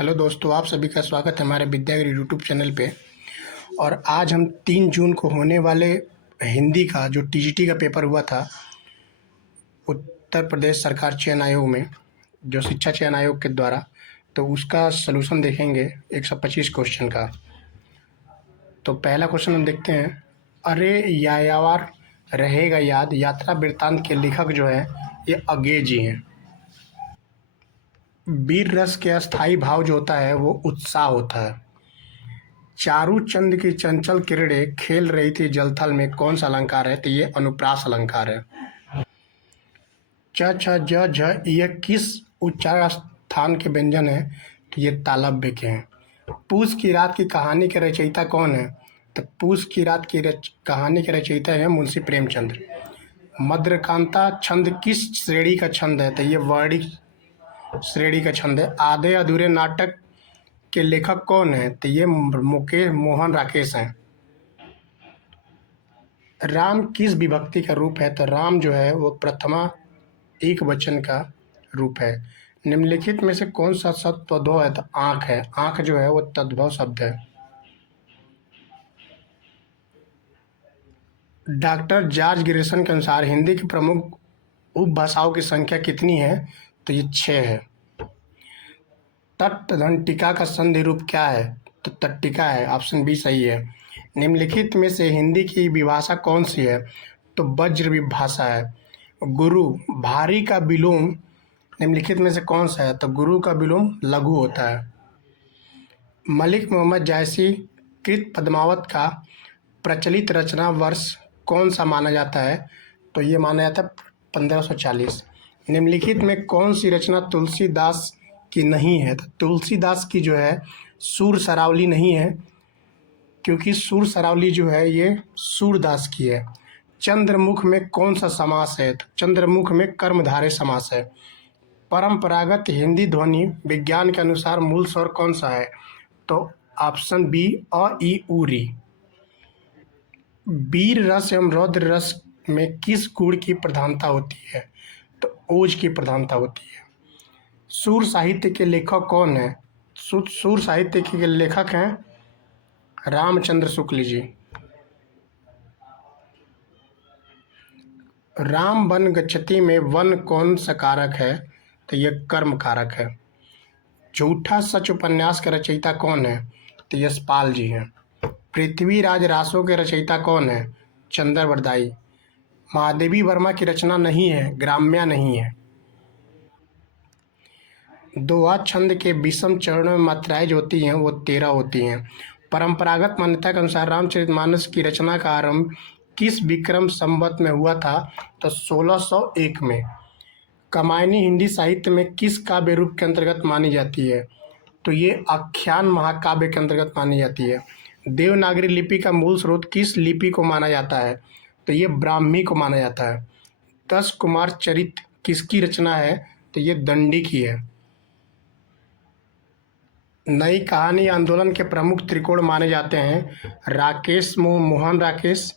Hello दोस्तों, आप सभी का स्वागत है हमारे विद्यागिरी यूट्यूब चैनल पे। और आज हम 3 जून को होने वाले हिंदी का जो टीजीटी का पेपर हुआ था उत्तर प्रदेश सरकार चयन आयोग में, जो शिक्षा चयन आयोग के द्वारा, तो उसका सलूशन देखेंगे 125 क्वेश्चन का। तो पहला क्वेश्चन हम देखते हैं। अरे यायावर रहेगा याद यात्रा वृत्तांत के लेखक जो है ये अज्ञे जी हैं। वीर रस के अस्थाई भाव जो होता है वो उत्साह होता है। चारू चंद की चंचल किरणें खेल रही थी जलथल में, कौन सा अलंकार है? तो ये अनुप्रास अलंकार है। च छ ज झ ये किस उच्चारण स्थान के व्यंजन है? तो ये तालव्य के हैं। पूस की रात की कहानी के रचयिता कौन है? तो पूस की रात की कहानी के रचयिता है मुंशी प्रेमचंद्र। मद्रकांता छंद किस श्रेणी का छंद है? तो ये वर्णिक श्रेणी का छंद है। आधे अधूरे नाटक के लेखक कौन है? तो ये मुकेश मोहन राकेश हैं। राम किस विभक्ति का रूप है? तो राम जो है वो प्रथमा एक वचन का रूप है। निम्नलिखित में से कौन सा शब्द तद्भव है? तो आंख है। आंख जो है वो तद्भव शब्द है। डॉक्टर जॉर्ज ग्रेसन के अनुसार हिंदी की प्रमुख उपभाषाओं की संख्या कितनी है? तो ये 6 है। तटदंटिका का संधि रूप क्या है? तो तट्टिका है। ऑप्शन बी सही है। निम्नलिखित में से हिंदी की विभाषा कौन सी है? तो वज्र विभाषा है। गुरु भारी का विलोम निम्नलिखित में से कौन सा है? तो गुरु का विलोम लघु होता है। मलिक मोहम्मद जायसी कृत पद्मावत का प्रचलित रचना वर्ष कौन सा माना जाता है? तो ये माना जाता है 1540। निम्नलिखित में कौन सी रचना तुलसीदास की नहीं है? तो तुलसीदास की जो है सूर सरावली नहीं है, क्योंकि सूर सरावली जो है ये सूरदास की है। चंद्रमुख में कौन सा समास है? तो चंद्रमुख में कर्मधारय समास है। परंपरागत हिंदी ध्वनि विज्ञान के अनुसार मूल स्वर कौन सा है? तो ऑप्शन बी अ ई उ री। वीर रस एवं रौद्र रस में किस गुण की प्रधानता होती है? तो ओज की प्रधानता होती है। सूर साहित्य के लेखक कौन है? सूर साहित्य के लेखक हैं रामचंद्र शुक्ल जी। राम वन गच्छति में वन कौन सा कारक है? तो ये कर्म कारक है। झूठा सच उपन्यास का रचयिता कौन है? तो यशपाल जी हैं। पृथ्वीराज रासों के रचयिता कौन है? चंद्र बरदाई। महादेवी वर्मा की रचना नहीं है, ग्राम्या नहीं है। दोहा छंद के विषम चरणों में मात्राएं जो होती हैं वो 13 होती हैं। परंपरागत मान्यता के अनुसार रामचरितमानस की रचना का आरंभ किस विक्रम संवत में हुआ था? तो 1601 में। कामायनी हिंदी साहित्य में किस काव्य रूप के अंतर्गत मानी जाती है? तो ये आख्यान महाकाव्य के अंतर्गत मानी जाती है। देवनागरी लिपि का मूल स्रोत किस लिपि को माना जाता है? तो ये ब्राह्मी को माना जाता है। 10 कुमार चरित किसकी रचना है? तो ये दंडी की है। नई कहानी आंदोलन के प्रमुख त्रिकोण माने जाते हैं राकेश मोहन राकेश,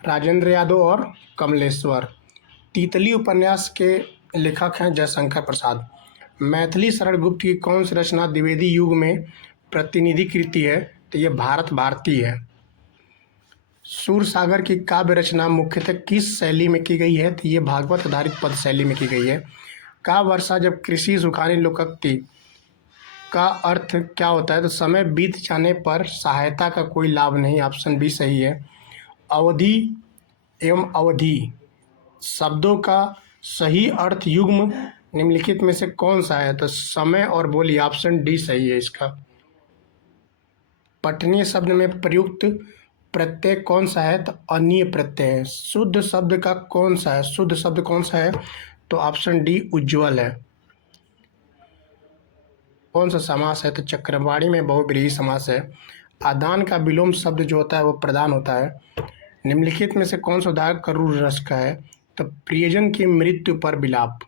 राजेंद्र यादव और कमलेश्वर। तीतली उपन्यास के लेखक हैं जयशंकर प्रसाद। मैथिली शरण गुप्त की कौन सी रचना द्विवेदी युग में प्रतिनिधि कृति है? तो ये भारत भारती है। सूरसागर की काव्य रचना मुख्यतः किस शैली में की गई है? तो ये भागवत आधारित पद शैली में की गई है। का वर्षा जब कृषि सुखाने लोकोक्ति का अर्थ क्या होता है? तो समय बीत जाने पर सहायता का कोई लाभ नहीं। ऑप्शन बी सही है। अवधि एवं अवधि शब्दों का सही अर्थ युग्म निम्नलिखित में से कौन सा है? तो समय और बोली। ऑप्शन डी सही है इसका। पठनीय शब्द में प्रयुक्त प्रत्यय कौन सा है? तो अनीय प्रत्यय है। शुद्ध शब्द का कौन सा है? शुद्ध शब्द कौन सा है? तो ऑप्शन डी उज्ज्वल है। कौन सा समास है? तो चक्रवाणी में बहुब्रीहि समास है। आदान का विलोम शब्द जो होता है वो प्रदान होता है। निम्नलिखित में से कौन सा उदाहरण करूर रस का है? तो प्रियजन की मृत्यु पर विलाप।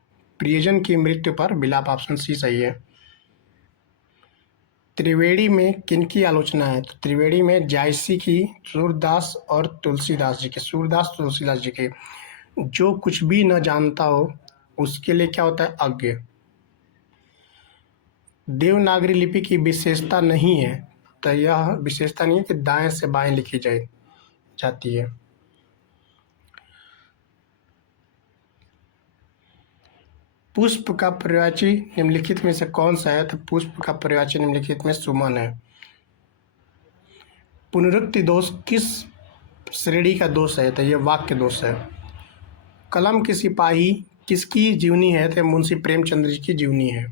प्रियजन की मृत्यु पर विलाप। ऑप्शन सी सही है। त्रिवेणी में किनकी आलोचना है? तो त्रिवेणी में जायसी की, सूरदास और तुलसीदास जी के। सूरदास तुलसीदास जी के। जो कुछ भी न जानता हो उसके लिए क्या होता है? अज्ञ। देवनागरी लिपि की विशेषता नहीं है, तो यह विशेषता नहीं है कि दाएं से बाएं लिखी जाती है। पुष्प का पर्यायवाची निम्नलिखित में से कौन सा है? तो पुष्प का पर्यायवाची निम्नलिखित में सुमन है। पुनरुक्ति दोष किस श्रेणी का दोष है? तो ये वाक्य दोष है। कलम की सिपाही किसकी जीवनी है? तो मुंशी प्रेमचंद्र जी की जीवनी है।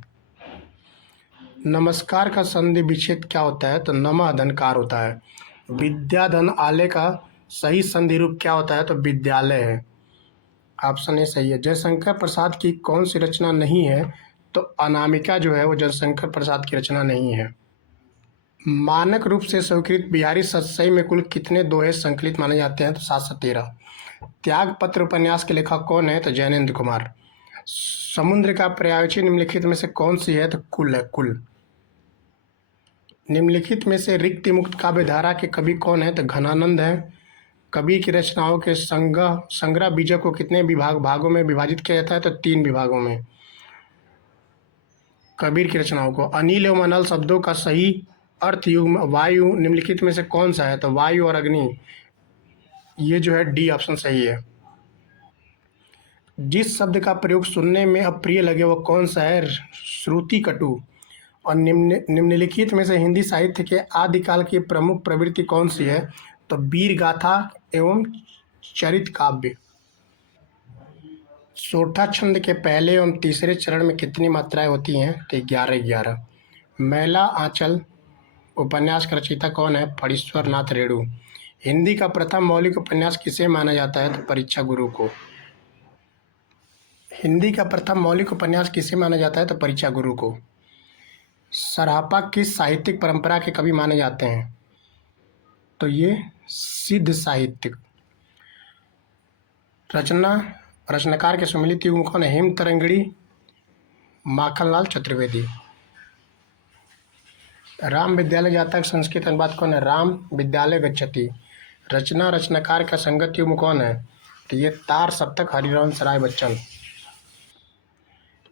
नमस्कार का संधि विच्छेद क्या होता है? तो नमः धनकार होता है। विद्याधन आले का सही संधि रूप क्या होता है? तो विद्यालय है। ऑप्शन ए सही है। जयशंकर प्रसाद की कौन सी रचना नहीं है? तो अनामिका जो है वो जयशंकर प्रसाद की रचना नहीं है। मानक रूप से स्वीकृत बिहारी सतसई में कुल कितने दोहे संकलित माने जाते हैं? तो 713। त्यागपत्र उपन्यास के लेखक कौन है? तो जैनेन्द्र कुमार। समुद्र का पर्यायवाची निम्नलिखित में से कौन सी है? तो कुल है, कुल। निम्नलिखित में से रिक्ति मुक्त काव्य धारा के कवि कौन है? तो घनानंद है। कवि की रचनाओं के संग्रह बीजक को कितने भागों में विभाजित किया जाता है? तो 3 विभागों में। कबीर की रचनाओं को। अनिल एवं अनल शब्दों का सही अर्थ युग्म वायु निम्नलिखित में से कौन सा है? तो वायु और अग्नि। ये जो है डी ऑप्शन सही है। जिस शब्द का प्रयोग सुनने में अप्रिय लगे वो कौन सा है? श्रुति कटु। और निम्नलिखित में से हिंदी साहित्य के आदिकाल की प्रमुख प्रवृत्ति कौन सी है? तो वीर गाथा एवं चरित काव्य। सोठा छंद के पहले एवं तीसरे चरण में कितनी मात्राएं होती हैं? तो 11-11। मैला आंचल उपन्यास का रचयिता कौन है? फणीश्वर नाथ रेणु। हिंदी का प्रथम मौलिक उपन्यास किसे माना जाता है? तो परीक्षा गुरु को। हिंदी का प्रथम मौलिक उपन्यास किसे माना जाता है? तो परीक्षा गुरु को। सरापा किस साहित्यिक परंपरा के कवि माने जाते हैं? तो ये सिद्ध साहित्यिक। रचनाकार के सम्मिलित युग्म कौन है? हेम तरंगिणी, माखनलाल चतुर्वेदी। राम विद्यालय जाता है संस्कृत अनुवाद कौन है? राम विद्यालय गच्छति। रचनाकार का संगत युग्म कौन है? तो ये तार सप्तक हरिवंश राय बच्चन।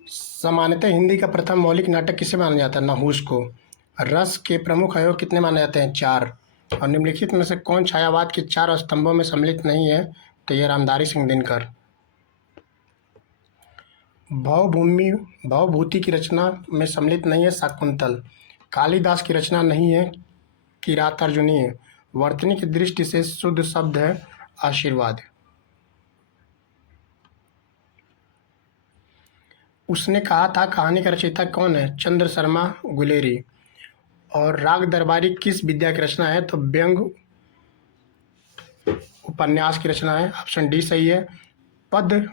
सामान्यतः हिंदी का प्रथम मौलिक नाटक किसे माना जाता है? नहुष को। रस के प्रमुख अवयव कितने माने जाते हैं? 4। और निम्नलिखित में से कौन छायावाद के 4 स्तंभों में सम्मिलित नहीं है? तो ये रामधारी सिंह दिनकर। भवभूति की रचना में सम्मिलित नहीं है? शाकुंतल। कालिदास की रचना नहीं है? किरातार्जुनी है। वर्तनी की दृष्टि से शुद्ध शब्द है आशीर्वाद। उसने कहा था कहानी का रचयिता कौन है? चंद्र शर्मा गुलेरी। और राग दरबारी किस विद्या की रचना है? तो व्यंग उपन्यास की रचना है। ऑप्शन डी सही है। पद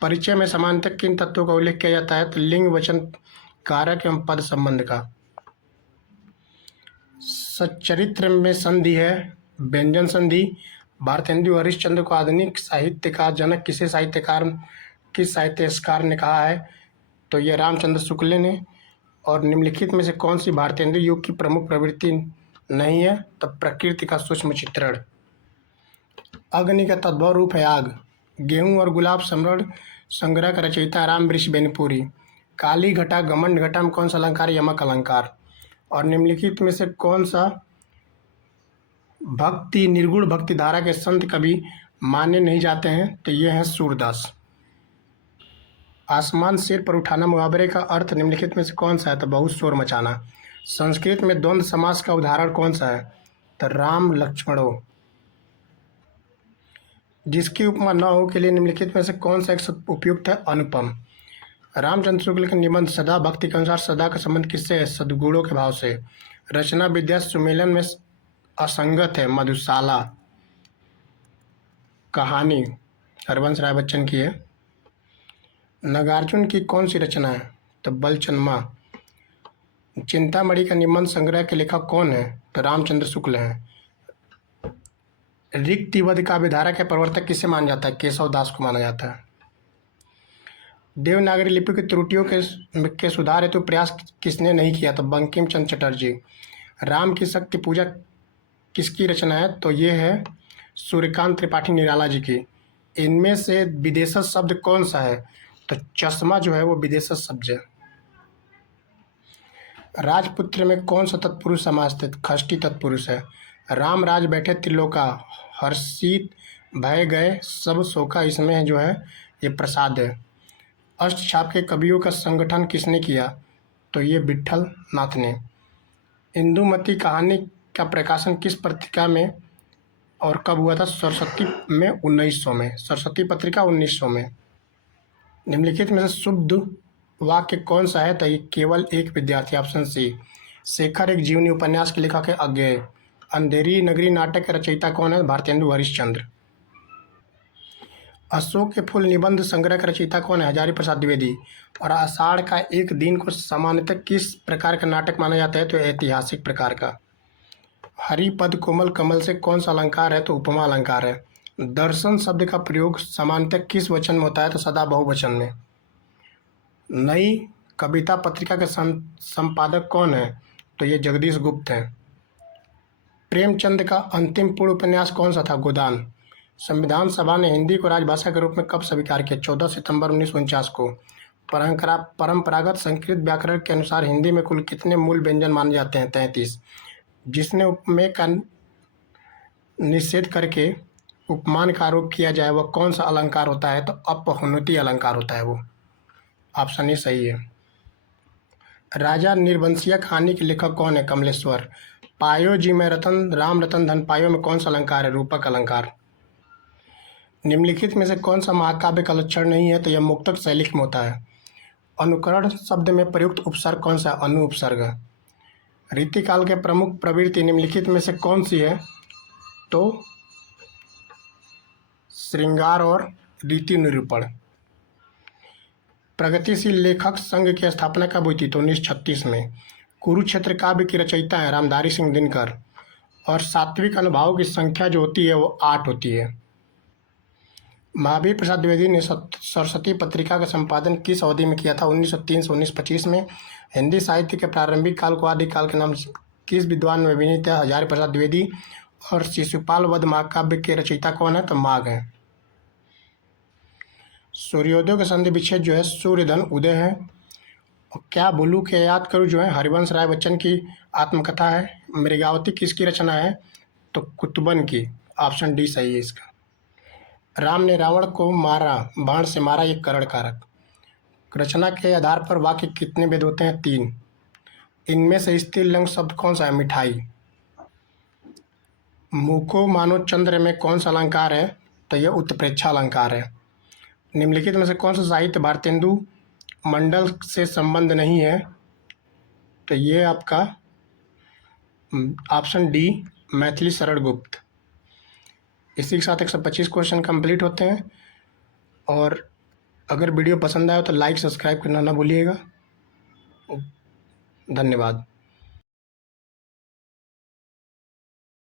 परिचय में समानतः किन तत्वों का उल्लेख किया जाता है? तो लिंग, वचन, कारक एवं पद संबंध का। सच्चरित्र में संधि है व्यंजन संधि। भारतेंदु हरिश्चंद्र को आधुनिक साहित्य का जनक किस साहित्यकार ने कहा है? तो ये रामचंद्र शुक्ल ने। और निम्नलिखित में से कौन सी भारतेंदु युग की प्रमुख प्रवृत्ति नहीं है? तो प्रकृति का सूक्ष्म चित्रण। अग्नि का तद्भव रूप है आग। गेहूं और गुलाब संग्रह का रचयिता राम वृक्ष बेनीपुरी। काली घटा घमंड घटा में कौन सा अलंकार? यमक अलंकार। और निम्नलिखित में से कौन सा निर्गुण भक्ति धारा के संत कवि माने नहीं जाते हैं? तो ये हैं सूरदास। आसमान सिर पर उठाना मुहावरे का अर्थ निम्नलिखित में से कौन सा है? तो बहुत शोर मचाना। संस्कृत में द्वंद्व समास का उदाहरण कौन सा है? तो राम लक्ष्मणों। जिसकी उपमा न हो के लिए निम्नलिखित में से कौन सा एक शब्द उपयुक्त है? अनुपम। रामचंद्र शुक्ल के निबंध सदा भक्ति के अनुसार सदा का संबंध किससे है? सद्गुणों के भाव से। रचना विद्या सुमेलन में असंगत है मधुशाला। कहानी हरिवंश राय बच्चन की है। नागार्जुन की कौन सी रचना है? तो बलचन्मा। चिंतामणि का निबंध संग्रह के लेखक कौन है? तो रामचंद्र शुक्ल हैं। रिक्तिवध काव्य धारा के प्रवर्तक किसे माना जाता है? केशव दास को माना जाता है। देवनागरी लिपि की त्रुटियों के सुधार हेतु प्रयास किसने नहीं किया? तो बंकिम चंद्र चटर्जी। राम की शक्ति पूजा किसकी रचना है? तो ये है सूर्यकांत त्रिपाठी निराला जी की। इनमें से विदेशज शब्द कौन सा है? तो चश्मा जो है वो विदेशज शब्द है। राजपुत्र में कौन सा तत्पुरुष समास थे? षष्ठी तत्पुरुष है। राम राज बैठे त्रिलोका, हर्षित भय गए सब शोका, इसमें जो है ये प्रसाद है। अष्टछाप के कवियों का संगठन किसने किया? तो ये विट्ठल नाथ ने। इंदुमती कहानी का प्रकाशन किस पत्रिका में और कब हुआ था? सरस्वती में 1900 में। सरस्वती पत्रिका 1900 में। निम्नलिखित में से शुद्ध वाक्य कौन सा है? तो ये केवल एक विद्यार्थी, ऑप्शन सी। शेखर एक जीवनी उपन्यास के लेखक है अज्ञेय। अंधेरी नगरी नाटक के रचयिता कौन है? भारतेंदु हरिश्चंद्र। अशोक के फूल निबंध संग्रह का रचयिता कौन है? हजारी प्रसाद द्विवेदी। और आषाढ़ का एक दिन को सामान्यतः किस प्रकार का नाटक माना जाता है? तो ऐतिहासिक प्रकार का। हरिपद कोमल कमल से कौन सा अलंकार है? तो उपमा अलंकार है। दर्शन शब्द का प्रयोग सामान्यतः किस वचन में होता है? तो सदा बहुवचन में। नई कविता पत्रिका के संपादक कौन है? तो ये जगदीश गुप्त हैं। प्रेमचंद का अंतिम पूर्ण उपन्यास कौन सा था? गोदान। संविधान सभा ने हिंदी को राजभाषा के रूप में कब स्वीकार किया? 14 सितंबर 1949 को। परंपरागत संस्कृत व्याकरण के अनुसार हिंदी में कुल कितने मूल व्यंजन माने जाते हैं? 33। जिसने उपमेय का निषेध करके उपमान का आरोप किया जाए वह कौन सा अलंकार होता है? तो अपहुनुति अलंकार होता है वो। ऑप्शन ए सही है। राजा निर्वंशिया कहानी के लेखक कौन है? कमलेश्वर। पायो जी में रतन राम रतन धन पायो में कौन सा अलंकार है? रूपक अलंकार। निम्नलिखित में से कौन सा महाकाव्य का लक्षण नहीं है? तो यह मुक्तक शैली में होता है। अनुकरण शब्द में प्रयुक्त उपसर्ग कौन सा? अनु उपसर्ग। रीतिकाल के प्रमुख प्रवृत्ति निम्नलिखित में से कौन सी है? तो श्रृंगार और रीति निरूपण। प्रगतिशील लेखक संघ की स्थापना कब हुई थी? तो 1936 में। कुरुक्षेत्र काव्य की रचयिता है रामधारी सिंह दिनकर। और सात्विक अनुभाव की संख्या जो होती है वो 8 होती है। महावीर प्रसाद द्विवेदी ने सरस्वती पत्रिका का संपादन किस अवधि में किया था? 1903 से 1925 में। हिंदी साहित्य के प्रारंभिक काल को आदिकाल के नाम किस विद्वान में विनीत है? हजारी प्रसाद द्विवेदी। और शिशुपाल वध महाकाव्य के रचयिता कौन है? तो माघ है। सूर्योदय का संधि विच्छेद जो है सूर्यधन उदय है। और क्या भूलू के याद करूँ जो है हरिवंश राय बच्चन की आत्मकथा है। मृगावती किसकी रचना है? तो कुतुबन की। ऑप्शन डी सही है इसका। राम ने रावण को मारा, बाण से मारा, ये करण कारक। रचना के आधार पर वाक्य कितने भेद होते हैं? 3। इनमें से स्त्रीलिंग शब्द कौन सा है? मिठाई। मुको मानो चंद्र में कौन सा अलंकार है? तो यह उत्प्रेक्षा अलंकार है। निम्नलिखित में से कौन सा साहित्य भारतेंदु मंडल से संबंध नहीं है? तो ये आपका ऑप्शन डी मैथिली शरण गुप्त। इसी के साथ 125 क्वेश्चन कंप्लीट होते हैं। और अगर वीडियो पसंद आए तो लाइक सब्सक्राइब करना ना भूलिएगा। धन्यवाद।